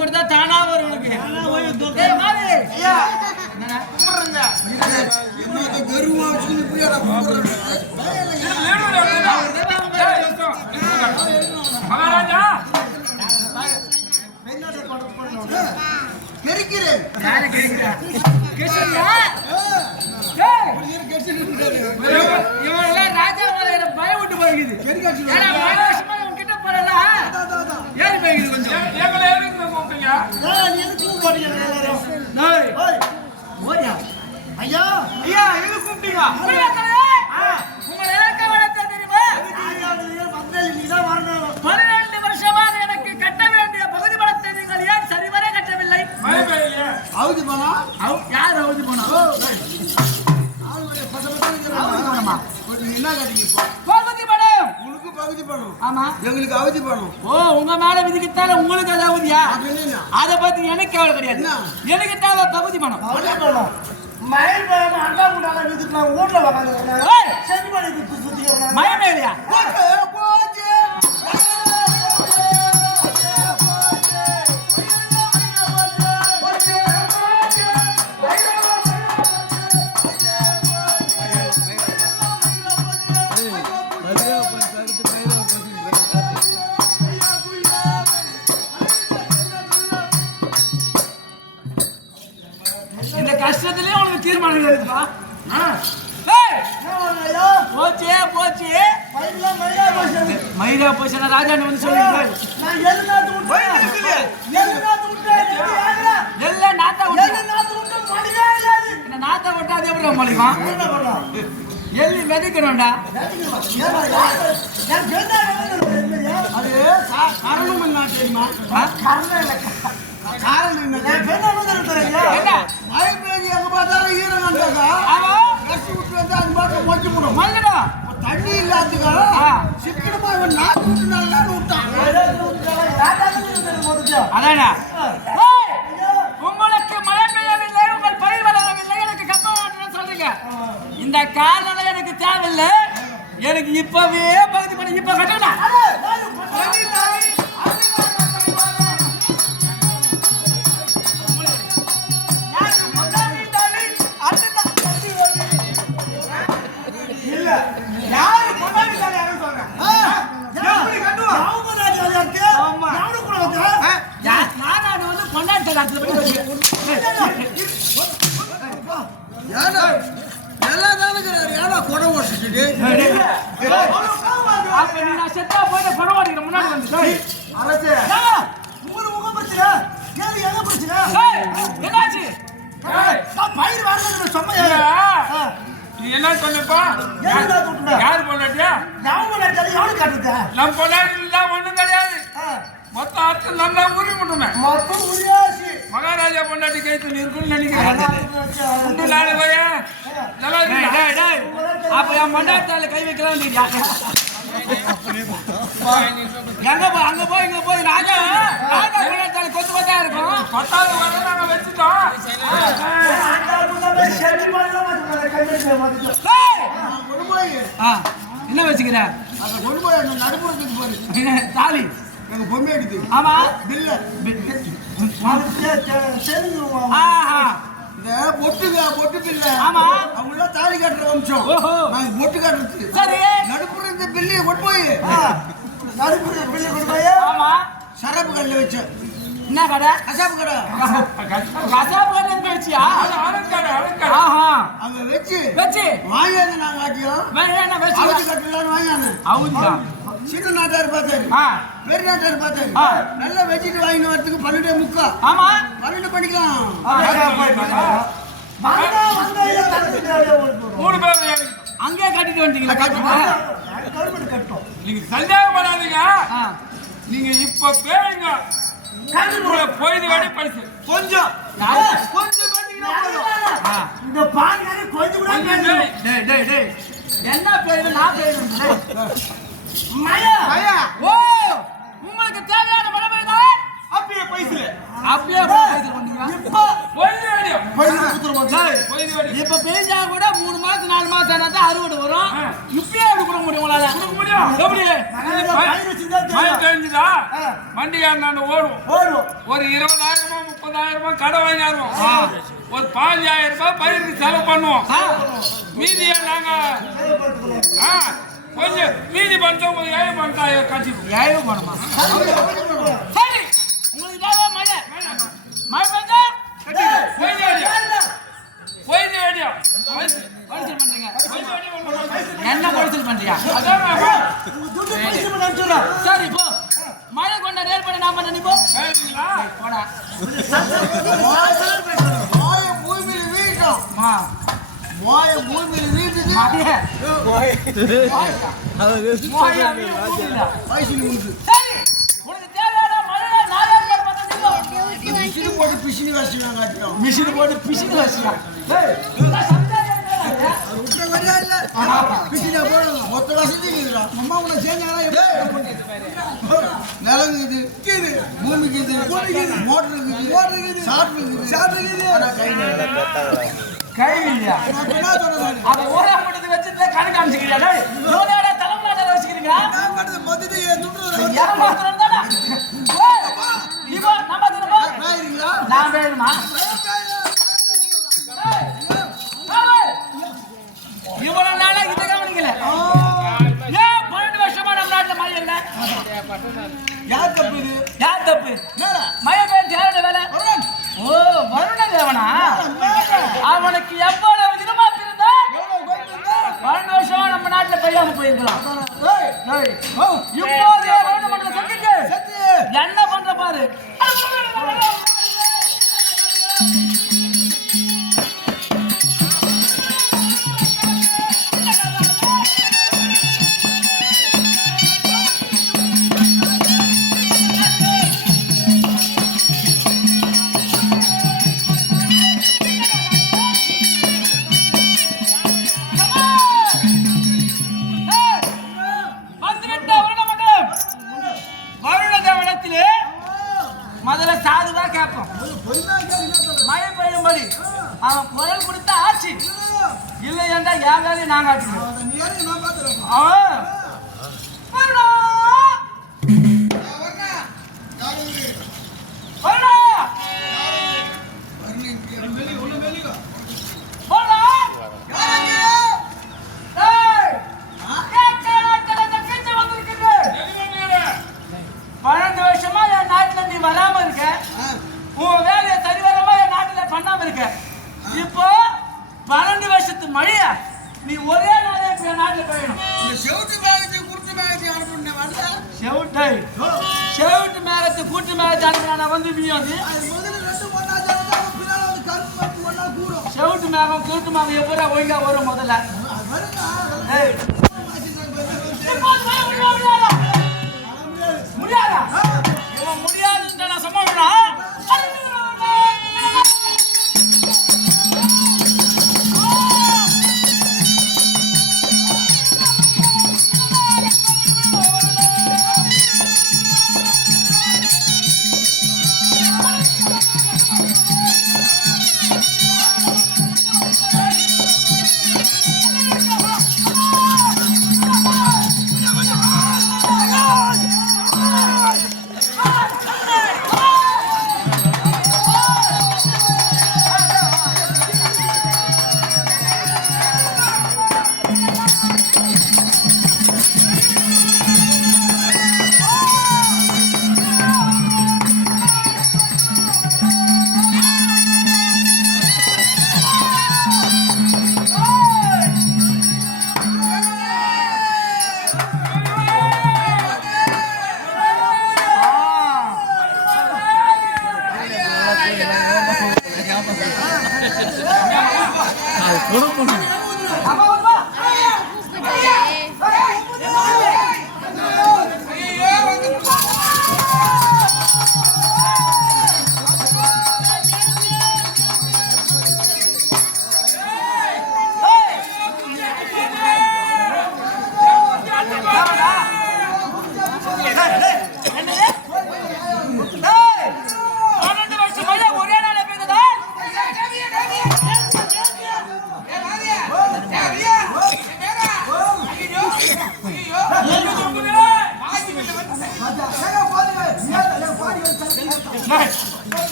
கொடுத்தா தானா வரும் மகாராஜா ராஜா பயம் விட்டு போயிருக்குது கிட்ட போறல ஏறி போயிருக்குது கொஞ்சம் ஐயா ஐயா எது கூப்பிட்டீங்க? உங்களை இலக்க வளர்த்த தெரியுமா? 12 வருஷமாக எனக்கு கட்ட வேண்டிய பகுதி பணத்தை நீங்கள் ஏன் சரிவர கட்டவில்லை? அவுதி பணம்? யார் அவுதி பணம்? என்ன கட்டிங்க? பகுதி பணம். உங்களுக்கு பகுதி பணம். ஆமா. எங்களுக்கு அவதி பணம். ஓ உங்க மேல விதிக்கத்தால உங்களுக்கு அது அவதியா? அத பத்தி எனக்கு கவலை கிடையாது. எனக்கு தேவை பகுதி பணம். மயில் பழம் அண்டா முண்டால விதிட்டு ஊர்ல உட்காந்துருக்கேன். செஞ்சு பண்ணி சுத்தி மயில் மேலையா? இந்த கஷ்டத்திலே உனக்கு தீர்மானம் இருக்குப்பா. போச்சே போச்சு மயிலா போச்சு ராஜா வந்து சொல்லிருக்காரு. எல்லாம் நாத்தா நாத்தா விட்டா அது எப்படி மொழிமா எள்ளி விதைக்கணும்டா. அது காரணம் என்ன தெரியுமா? காரணம் என்ன? மழை பெய்ஞ்சு எங்க பார்த்தாலும் ஈரங்காண்டாக்கா கஷ்டம் விட்டு வந்து அந்த பாட்டு மொச்சு போடும். தண்ணி இல்லாதுக்கா சிக்கனமா இவன் நாட்டு விட்டான். அதானா உங்களுக்கு மழை பெய்யவில்லை, உங்கள் பயிர் வளரவில்லை, எனக்கு கப்பம் சொல்றீங்க. இந்த காரணம் எனக்கு தேவையில்லை. எனக்கு இப்பவே பகுதி பண்ணி இப்ப கட்டணும். என்ன சொன்னப்பா? யாரு பொண்டாட்டியா? நம்ம பொண்டாட்டி ஒண்ணும் கிடையாது. மொத்தம் அர்த்தம் நல்லா உரி பண்ணுமே. மகாராஜா பொண்டாட்டி கைத்து இருக்குன்னு நினைக்கிறேன். அப்ப என் பொண்டாட்டால கை வைக்கலாம். அங்க போய் இங்க போய் ராஜா பொண்டாட்டால கொத்து கொத்தா இருக்கும். பத்தாவது வரை நாங்க வச்சுட்டோம். என்ன வச்சுக்கிற? நடுப்புறத்துக்கு போய் தாலி எங்க பொம்மை எடுத்து. ஆமா பில்ல இந்த பொட்டு பில்ல. ஆமா அவங்க தாலி கட்டுற வம்சம். நாங்க பொட்டு கட்டுறது. சரி நடுப்புற இந்த பில்லையை கொண்டு போய் நடுப்புற பில்லை கொண்டு போய் ஆமா சரப்பு கல்ல வச்ச. என்ன கடை? கசாப்பு கடை. கசாப்பு கடை வச்சியா? அங்க வச்சு வாங்கியாந்து நாங்க ஆட்டியோம். அவுதி கட்டலான்னு வாங்கியாந்து. அவுதியா? சின்ன நாட்டார் பார்த்தாரு, பெரிய நாட்டார் பார்த்தாரு. நல்லா வச்சுட்டு வாங்கிட்டு வரதுக்கு 12:45. ஆமா 12 பண்ணிக்கலாம். 3 பேர் அங்கே கட்டிட்டு வந்துட்டீங்களா? நீங்க சந்தேகம் பண்ணாதீங்க. நீங்க இப்ப பேருங்க போயிது வேடி பரிசு கொஞ்சம் கொஞ்சம் பேட்டிங்கன்னா போதும். இந்த பாஞ்சாலி கொஞ்சம் கூட பேட்டணும். டேய் என்ன பேரு நான் பேரு மயா ஓ உங்களுக்கு தேவையான மழை தான் அப்படியே பைசல அப்படியே பைசல் பண்ணீங்க. இப்போ போயிது வேடி பைசல குத்துறோம் சார். போயிது வேடி இப்ப பெஞ்சா கூட 3 மாசம் 4 மாசம் ஆனா தான் அறுவடை வரும். இப்பயே அப்படி கொடுக்க முடியும் உங்களால? கொடுக்க முடியும். எப்படி மழை தெரிஞ்சுதா வண்டியார் நான் ஓடும் ஒரு 20,000 30,000 கடை வாங்கிடுவோம். ஒரு 5,000 ரூபாய் பயிருக்கு செலவு பண்ணுவோம். மீதியை நாங்க கொஞ்சம் மீதி பண்ணிட்டோம். ஒரு 7 பண்ணிட்டா கட்டிடுவோம். 7 பண்ணுமா? சரி உங்களுக்கு தேவை மழை பெஞ்சா போயிது வேடியா போயிது வேடியா பரிசல் பண்றீங்க. என்ன பரிசல் பண்றியா? சரி போ மழை கொண்ட ஏற்பாடு நான் பண்ண நீ போ போடா. பூமியில வீட்டும் பூமியில வீட்டுது பைசல் உண்டு. சரி உனக்கு தேவையான மழை நான் ஏற்பாடு பண்ண நீ போ. மிஷின் போட்டு பிசினி வச்சுக்காங்க. மிஷின் போட்டு பிசினி வச்சுக்கா. மொத்த வசதி அம்மா உன்னை சேர்ந்தாங்கன்னா நிலம் இருக்குது பூமிக்கு இது மோட்டர் இருக்குது சாப்பிட்டு இருக்குது கை இல்லையா? அதை ஓரா போட்டு வச்சுட்டு கணக்கு காமிச்சுக்கிறியா? தலைமுறை வச்சுக்கிறீங்களா? ஏமாத்துறோம் தானே. இப்போ நம்ம நான் வேணுமா? இவ்வளவு நாளா இதை கவனிக்கல. ஏன் 12 வருஷமா நம்ம நாட்டுல மழை இல்லை? யார் தப்பு இது? யார் தப்பு? மழை பெய்ஞ்சு யாரோட வேலை? ஓ வருண தேவனா? அவனுக்கு எவ்வளவு விதமா இருந்தா 12 வருஷம் நம்ம நாட்டுல பெய்யாம போயிருக்கலாம். இப்போதே வருண மண்டல சங்கிட்டு என்ன பண்ற பாரு. முதல்ல சாதுவா கேட்போம். மழை பெய்யும்படி அவன் குரல் கொடுத்த ஆட்சி இல்லை என்றால் என் வேலையை நாங்க ஆட்சிக்கிறோம். வராம இருக்க உன் வேலையை சரிவரமா என் நாட்டுல பண்ணாம இருக்க. இப்போ 12 வருஷத்து மழையா நீ ஒரே நாளே என் நாட்டுல போயிடும். செவுட்டு மேகத்தை குருட்டு மேகத்தை அனுப்புன வரல. செவுட்டு மேகத்தை கூட்டு மேகத்தை அனுப்புனா வந்து நீ வந்து முதல்ல ரெண்டு ஒண்ணா ஜனதா பின்னால வந்து கருப்பு பட்டு ஒண்ணா கூடும். செவுட்டு மேகம் கூட்டு மேகம் எப்படா ஒழுங்கா வரும் முதல்ல? முடியாதா? இவன் முடியாதுன்னு நான் சமாளினா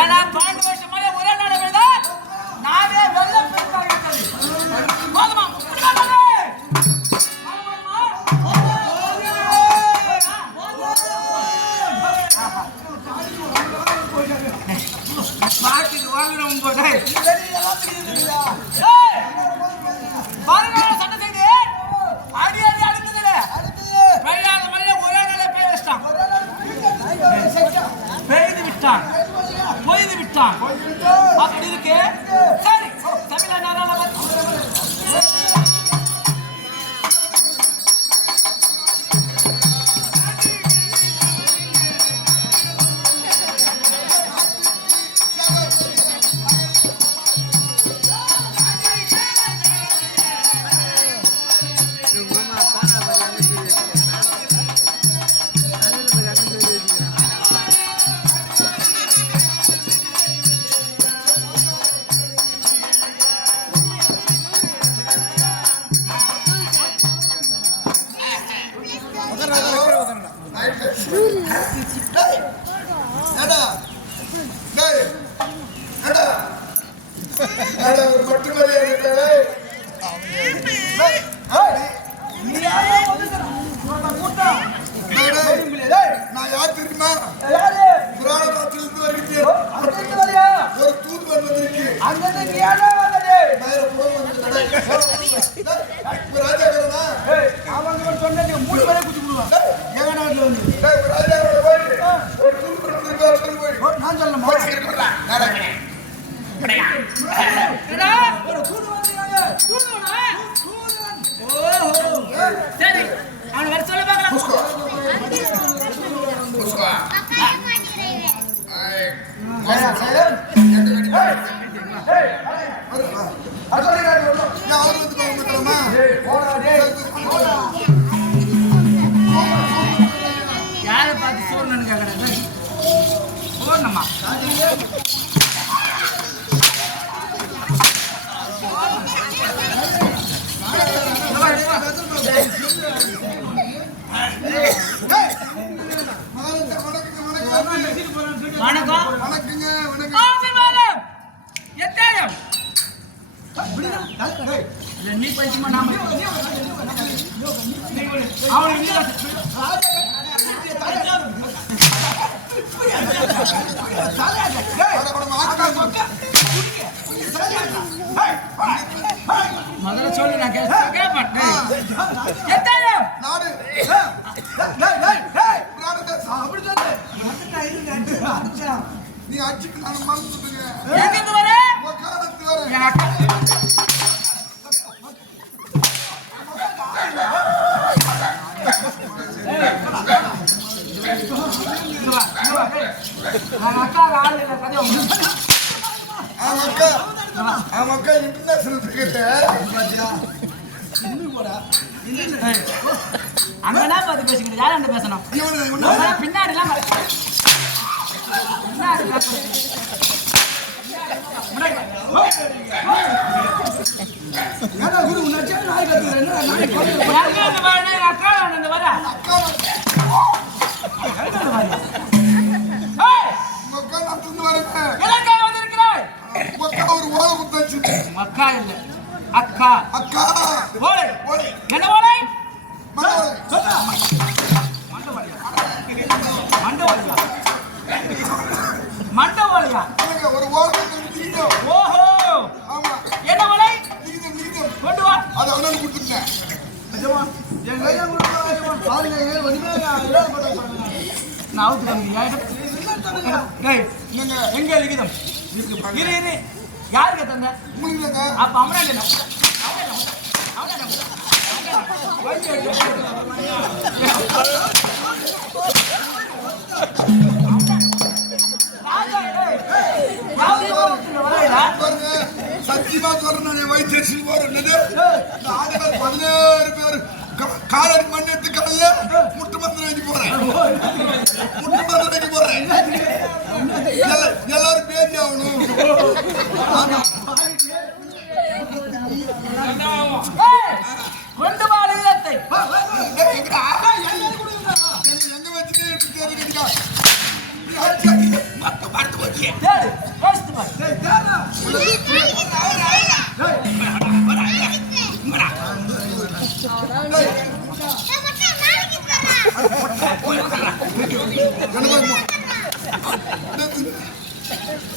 ஏன்னா 12 வருஷமா ஒரே நடவடிக்கை நானே வெள்ளம் பெருக்காக போதுமா பாக்கி வாங்குறோம் போதே பாருங்க சண்டை செய்து அடி அடி அடிக்குதுல பையால மலைய ஒரே நாளே பேய் வச்சான் பேய்து விட்டான் போய்து விட்டான் அப்படி இருக்கு சரி தமிழ நாராள நான் யார் தெரியுமா? புராணத்திலிருந்து வருகிறேன். ஒரு தூதுவன் வந்திருக்கு. ராஜாக்கிறனா அவங்க சொன்னது 3 பேரை குத்தி விடுவான் எங்க நாட்டுல வந்து ராஜாவோட போய் ஒரு தூதுவன் வந்திருக்கு போய் நான் சொல்லணுமா ஒரு தூதுவன் தூதுவனா ஓஹோ சரி அவன் வர சொல்ல பார்க்கலாம் புஷ்பா யாரை பார்த்து சோழனு கேட்கறது சோழனம்மா வணக்கம் வணக்கங்க ஆசீர்வாதம் எத்தாயம் நீ பைத்தியமா நாம அவன் முதல்ல சொல்லி நான் கேட்பேன் எத்தாயம் நாடு நீ அச்சுக்கு நான் மறந்துட்டுங்க எங்கிருந்து வர காலத்து வர என் அக்கா மக்கா இன்டர்நேஷனல் கிரிக்கெட் அங்கனா பார்த்து பேசிக்கிட்டு யாரும் அந்த பேசணும் பின்னாடி எல்லாம் மக்கா இல்ல அக்கா அக்கா ஓலை என்ன ஓலை மண்டபோலியா ஒரு ஓலை ஓஹோ ஆமா என்ன ஓலை நீங்க கொண்டு வா அதை அவனால கொடுத்துட்டேன் நான் அவுத்து எங்க லிகிதம் இரு இரு யாருக்கு தந்த உங்களுக்கு அப்ப அவனா சத்தியமா சொல்றேன் வைத்தியசி போறது 17 பேர் காலடி மண் எடுத்து கடல்ல முட்டு மந்திரம் வைக்க போறேன் எல்லாரும் பேசி ஆகணும் கொண்டு வா இல்லத்தை எங்க வச்சுட்டு பார்த்து போச்சு. தேடு யோசித்து பாரு. டேய் தேடா.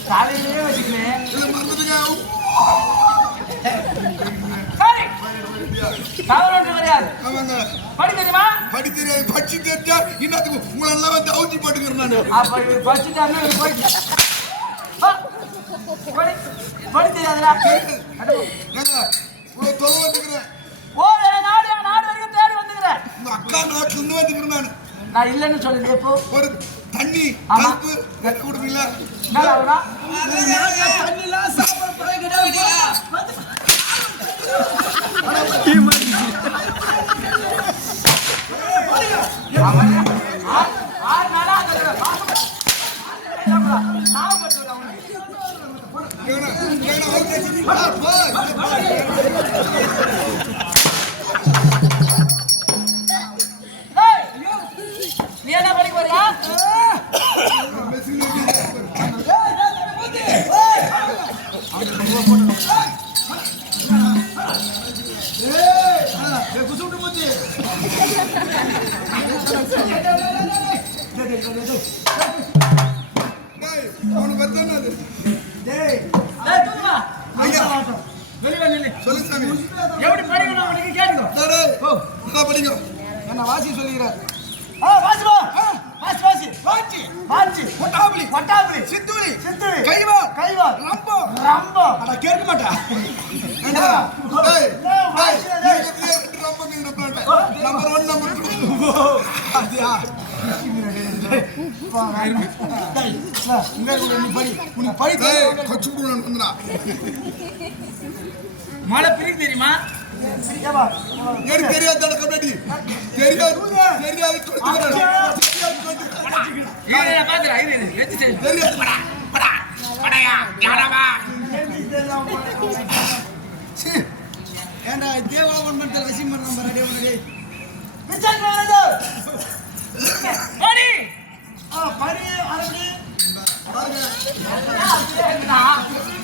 காலையிலேயே வச்சுக்கிறேன். இதை மறந்துடுங்க. சரி தவறு ஒன்று கிடையாது. ஆமாங்க. படி தெரியுமா? படி தெரியாது. பட்சி தெரிஞ்சா இன்னத்துக்கு உங்களெல்லாம் வந்து அவுச்சி போட்டுக்கிறேன் நான். அப்ப இவர் படிச்சுட்டாருன்னா இவர் போயிட்டு படி தெரியாதுடா. ஏங்க இவ்வளவு தொலை வந்துக்கிறேன். ஓ என் நாடு வரைக்கும் தேடி வந்துக்கிறேன். உங்க அக்கா நாட்டுல இருந்து வந்துக்கிறேன் நான் இல்லைன்னு சொல்லுது. எப்போ ஒரு தண்ணி ஆமா. பல்பு கட்டி கொடுப்பீங்களா? என்ன ஆகுனா? தண்ணிலாம் சாப்பிட பழகிடாதே. ஆறு நாளா அந்த ஏங்க, ஏங்க, அவுச்சி வச்சிருக்கீங்களா? நீ என்ன படிக்க வரியா? குசுட்டு போச்சு. டேய், அவனுக்கு பத்தி என்னது? டேய் தூங்குமா? ஐயா, வெளியே நில்லு. சொல்லு சாமி. எப்படி படிக்கணும் அவனுக்கு கேட்டுக்கோ. டேய், டேய், நல்லா படிங்க. என்ன வாசி சொல்லிக்கிறார். வாசிப்பா வாசி வாச்சி வாசி கொட்டாபுலி கொட்டாபுரி சித்துளி சித்துரி கைவா கைவா ரம்போ ரம்போ அட கேட்க மாட்டா. ஏண்டா, டேய், டேய், நீங்க பேர் ரெண்டு நம்பர் இது நம்பர். Number 1 number 2. அதியா டேய், கொச்சு புடுறேன் வந்துடா. மழை பிரிக்கு தெரியுமா? எனக்கு தெரியாது கம்யூனிட்டி. தெரியாது தெரியாது கொச்சுக்கிறேன். பாக்குறா இது எச்சு சரி தெரியாது படா படா படையா யாரவா. ஏண்டா தேவலோகன் மண்ட ரசிம் நம்பர் அடே உனே. படி படி அரபி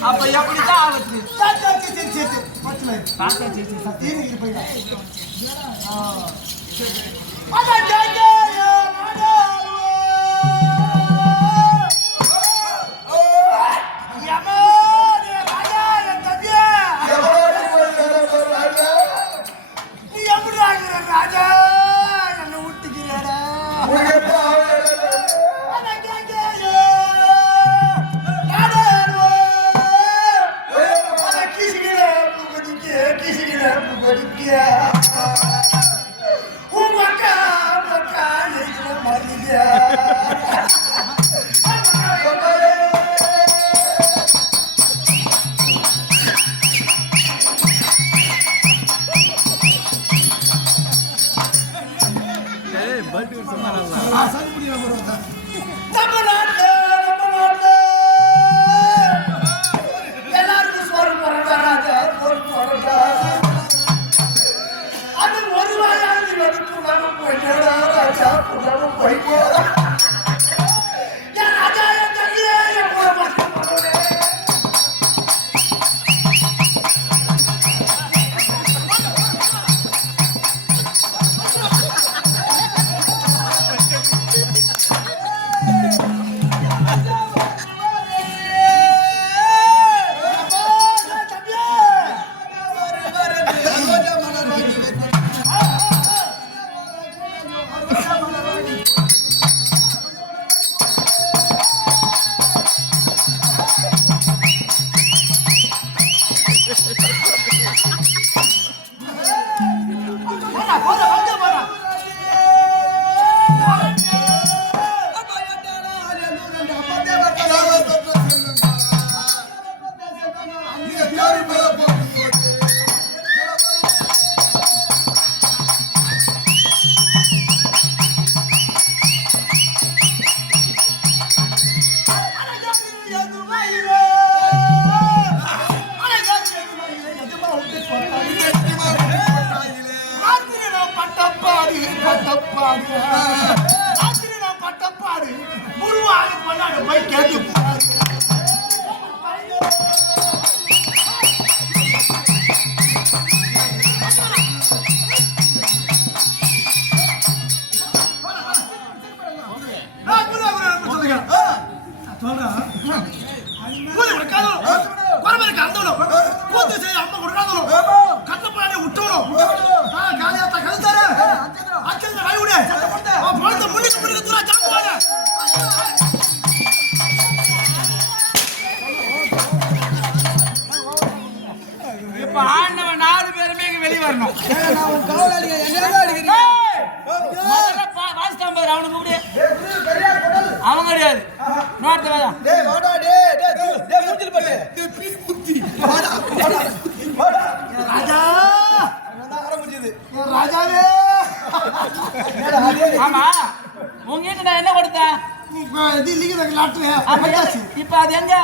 அப்ப எப்படிதான் ஆகுது? பச்சலை தாத்தா சேச்சி தீனி போய்டா. ராஜா என்ன விட்டுக்கிறேடா எல்லாருக்கும் சோறு போறா ராஜா சோறு போறா. அது ஒரு வாயாவது வெறுப்புடாம போயிட்டா ராஜா புடாம போயிட்டா. என் ராஜா என் தண்ணியே என் கூட மட்டும் போறேன். பட்டப்பாடு குருவாக பண்ணாங்க போய் கேட்டு கூலி கொடுக்காதவனும் குறவருக்கு அந்தவனும் கூத்து செய்ய அம்மா கொடுக்காதவனும் கட்டப்பாடி விட்டவனும் காலியாத்தா கழுத்தாரு அச்சந்த கைவிடு பொழுது முன்னுக்கு தூரா சாப்பிடுவாங்க. இப்ப ஆண்டவன் 4 பேருமே இங்க வெளிய வரணும். அவனுக்கு கூப்பிடு. அவன் கிடையாது. ஆமா உங்ககிட்ட நான் என்ன கொடுத்தேன்? இப்ப அது எங்க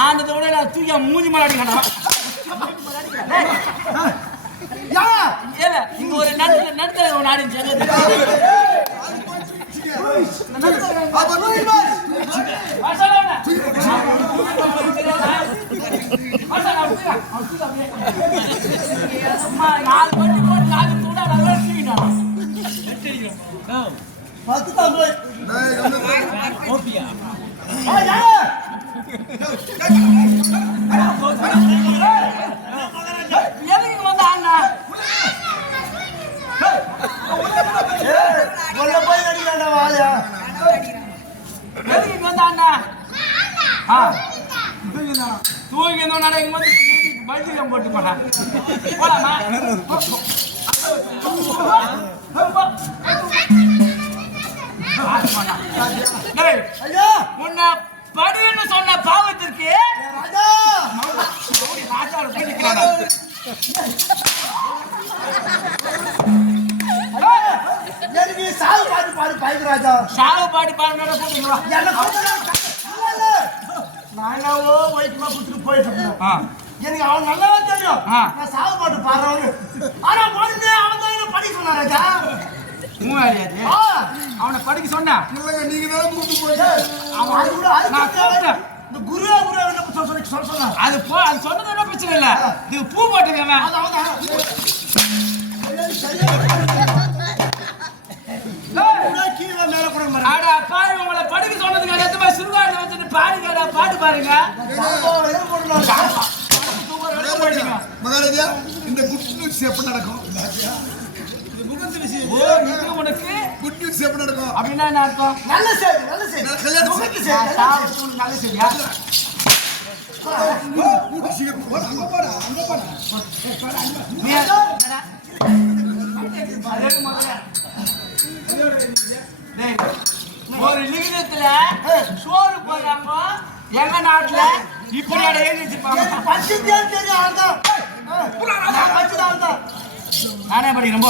ஆனதோட நான் தூக்கி மூஞ்சி மாடி இங்க ஒரு நடுத்தர ஒரு நாடு எதுக்கு வந்து அண்ணா எதுக்கு வந்து அண்ணா தூங்கி இங்க வந்து பைத்தியம் போட்டு போனா போலாமா உன்ன படின்னு சொன்ன பாவத்திற்கு சாவு பாட்டு பாடு பாய்க்கு ராஜா சாவு பாடி பாடுறா நானாவோ வைக்குமா குத்துட்டு போயிட்டு எனக்கு அவன் நல்லா தெரியும் நான் சாவு பாட்டு பாடுறவனு ஆனா பொண்ணு அவன் தான் படிக்க சொன்னா ராஜா அவனை படிக்க சொன்னா நீங்க தான் கூட்டு போய் இந்த குருவா சொல்ல சொன்னா அது சொன்னது என்ன பிரச்சனை இல்ல இது பூ போட்டுங்க உங்களை படிக்க சொன்னதுக்கு எத்தனை சுருகாடு வச்சுட்டு பாடுங்க பாட்டு பாருங்க மகாராஜா இந்த குட் நியூஸ் எப்ப நடக்கும்? உனக்கு குட் நியூஸ் எப்ப நடக்கும் அப்படின்னா என்ன அர்த்தம்? நல்ல செய்தி நல்ல செய்தி நல்ல செய்தியா? ஒரு லிகிதத்துல சோறு போடுறாங்க எங்க நாட்டுல இப்படி எழுதி வச்சிருப்பாங்க. நானே படிக்கிறேன்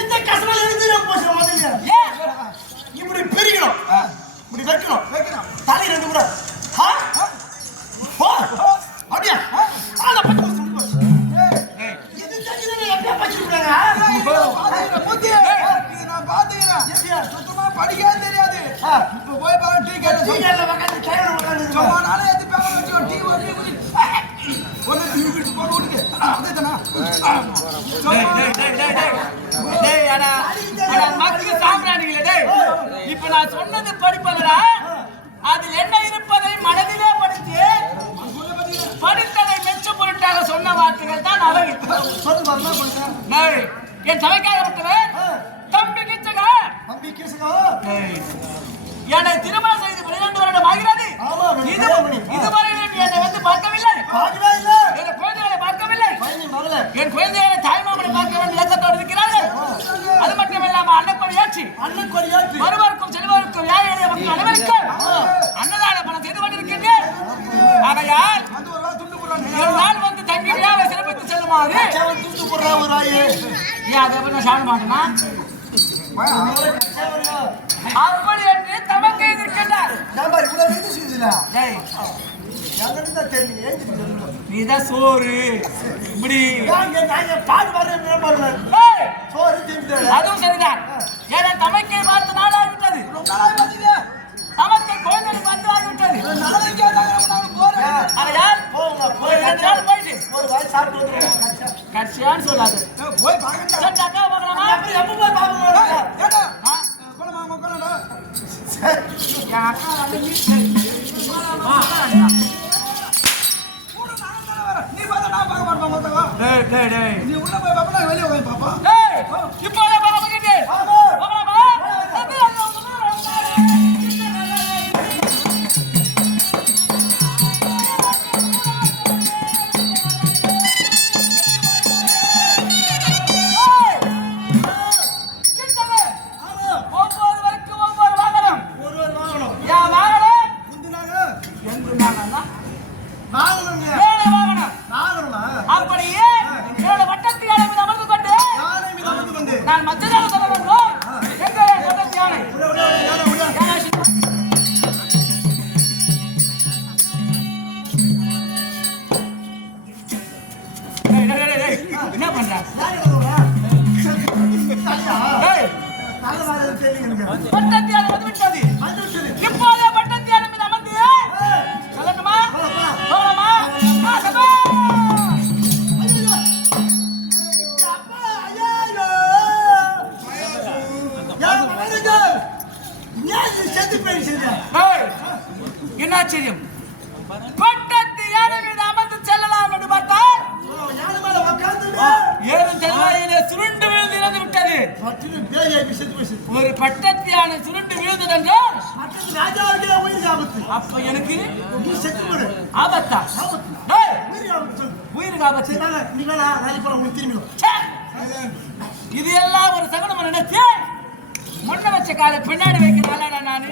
இந்த கசல எழுதி இப்படி பிரிக்கணும் இப்படி வைக்கணும் தலை ரெண்டு கூட அப்படியா சுத்தமா படிக்கவே தெரியாது. இப்ப போய் பாரு டீ கேட்டு இப்ப நான் சொன்னது படிப்பதா அதில் என்ன இருப்பதை மனதிலே படித்து படித்ததை மெச்ச பொருட்டாக சொன்ன வார்த்தைகள் தான் அவை. என் சபைக்காக விட்டவன் தம்பி கிச்சகா என்னை திருமணம் செய்து 12 வருடம் ஆகிறது. இதுவரையிலும் என்னை வந்து பார்க்கவில்லை, என் குழந்தைகளை பார்க்கவில்லை, என் குழந்தைகளை தாய்மாமனை பார்க்க வேண்டிய இலக்கத்தோடு இருக்கிறார்கள். அது மட்டும் இல்லாம அன்னக்கொடி ஏற்றி வருவருக்கும் செல்வருக்கும் ஏழை எளிய மக்கள் அனைவருக்கும் அன்னதான பணம் செய்து கொண்டிருக்கின்றேன். ஆகையால் ஒரு நாள் வந்து தங்கி விழாவை சிறப்பித்து செல்லுமாறு சாப்பிட மாட்டேனா அப்படி என்று தமக்கு இருக்கின்றார். நீதான் சோறு இப்படி அதுவும் சரிதான். ஏன்னா தமக்கை பார்த்து நாளாகிவிட்டது. என் அக்கா வந்து நீ பார்த்தா நான் பார்க்க மாட்டேன் மொத்தம். டேய் நீ உள்ள போய் பாப்பா நான் வெளியே போய் பாப்பா. டேய் இப்போ பாக்க போகிட்டே ஆமா. போகலாமா நான் மச்சதாக சொல்ல வேண்டும் எங்க பட்டத்து யானை என்ன பண்ற பட்டத்து யானை வந்து விட்டது இப்போதே பட்டத்து யானை மீது அமர்ந்து சொல்லட்டுமா போகலாமா என்ன ஆச்சரியம் பட்டத்து யானை மீது அமர்ந்து செல்லலாம் என்று பார்த்தால் ஏதும் செல்வாயிலே சுருண்டு விழுந்து இறந்து விட்டது ஒரு பட்டத்து யானை சுருண்டு விழுந்தது என்றால் அப்ப எனக்கு ஆபத்தா உயிருக்கு ஆபத்து இது எல்லாம் ஒரு சகுனம் நினைச்சு முன்ன வச்ச காலை பின்னாடி வைக்கிறாளா நானு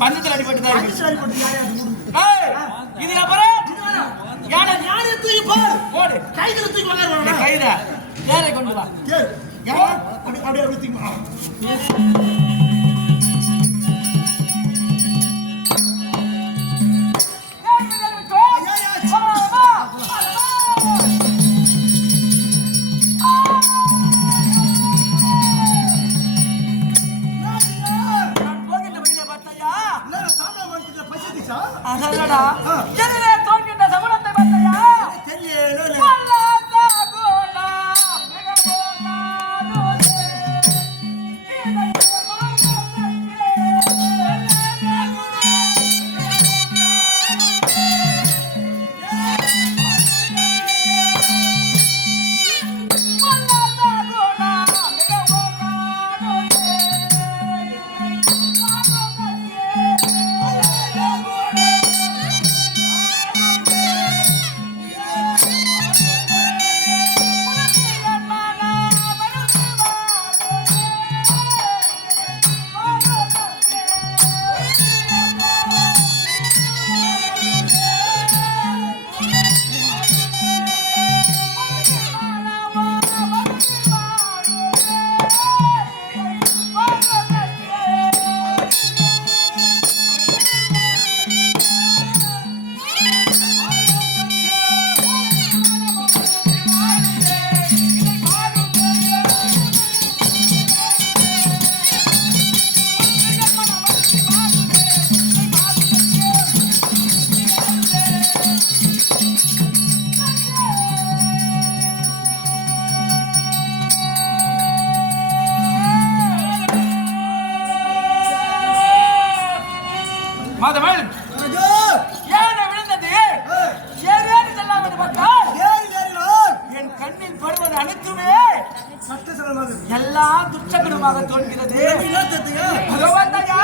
பந்தத்தில் அடிபட்டு தான் இது அப்புறம் யானை தூக்கி போடு கைதுல தூக்கி வாங்க கைத யாரை கொண்டு வா அப்படியே தூக்கி அதல்லடா எதிரே தோன்கின்ற சகுனத்தை பார்த்தையா மாதவன் ஏனை விழுந்தது ஏறேறி செல்லாம் என்று பார்த்தால் என் கண்ணில் படுவது அனைத்துமே எல்லாம் துச்சகரமாக தோன்கிறது பகவந்தையா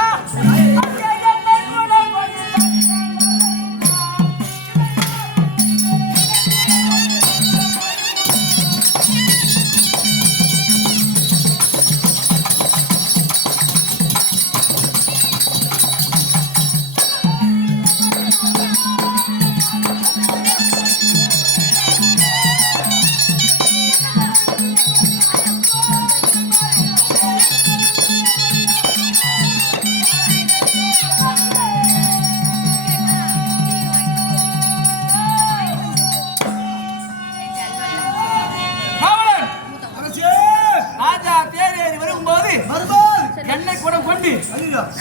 எண்ணெய் கூட கொண்டு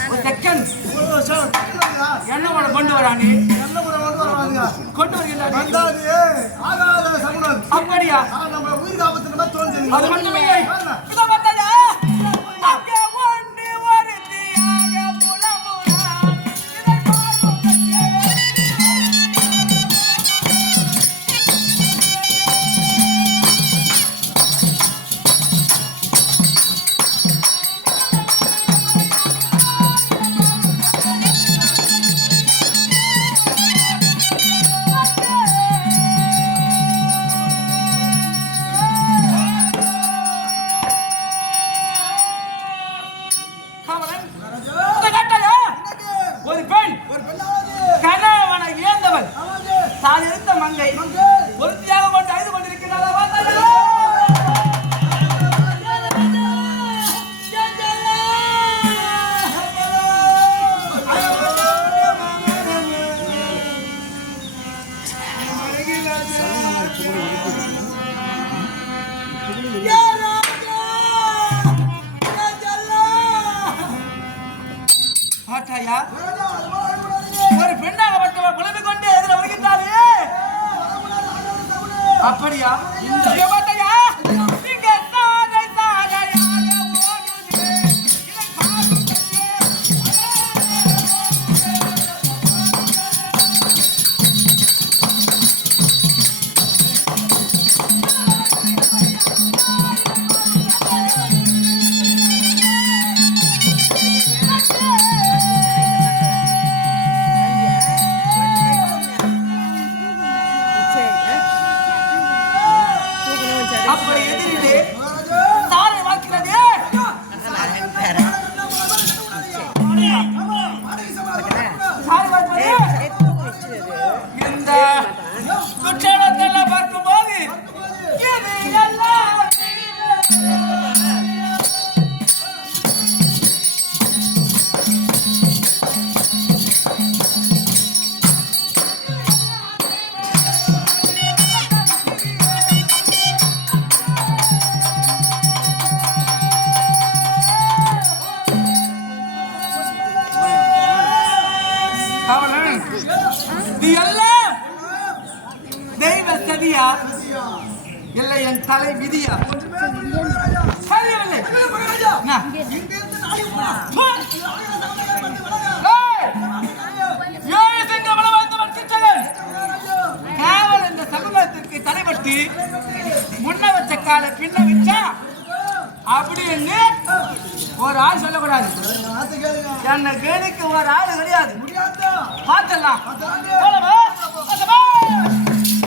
ஒரு செகண்ட் எண்ணெய் கூட கொண்டு வராங்க கொண்டு வருகின்றார் அப்படியா அது மட்டும் இல்லை இந்த கட்டளை ஒரு பெண் கணவனை இழந்தவள் தான் இருந்த மங்கை பொருத்தியாக கொண்டு அழுது கொண்டிருக்கிறாளா? பாட்டாயா ஒரு பெண்ணாகப்பட்டவள் குழம்பிக் கொண்டு எதிர வருகின்றாரே, அப்படியா? பாட்டாயா இங்க சாதை சாதையாக ஓடுதே, இதை பார்த்து அப்படி எதிரிலே சாரை வாக்கிறது. இந்த குற்றத்தெல்லாம் பார்க்கும்போது இது எல்லாம் இது எல்லாம் தெய்வ சதியா இல்லை என் தலை விதியா? சரியவில்லை. காவல் இந்த சமூகத்திற்கு தலைப்பட்டு முன்ன வச்ச கால பின்ன வச்சா அப்படின்னு ஒரு ஆள் சொல்லக்கூடாது. என்ன கேணிக்கு ஒரு ஆள் கிடையாது. பார்த்தலாம்.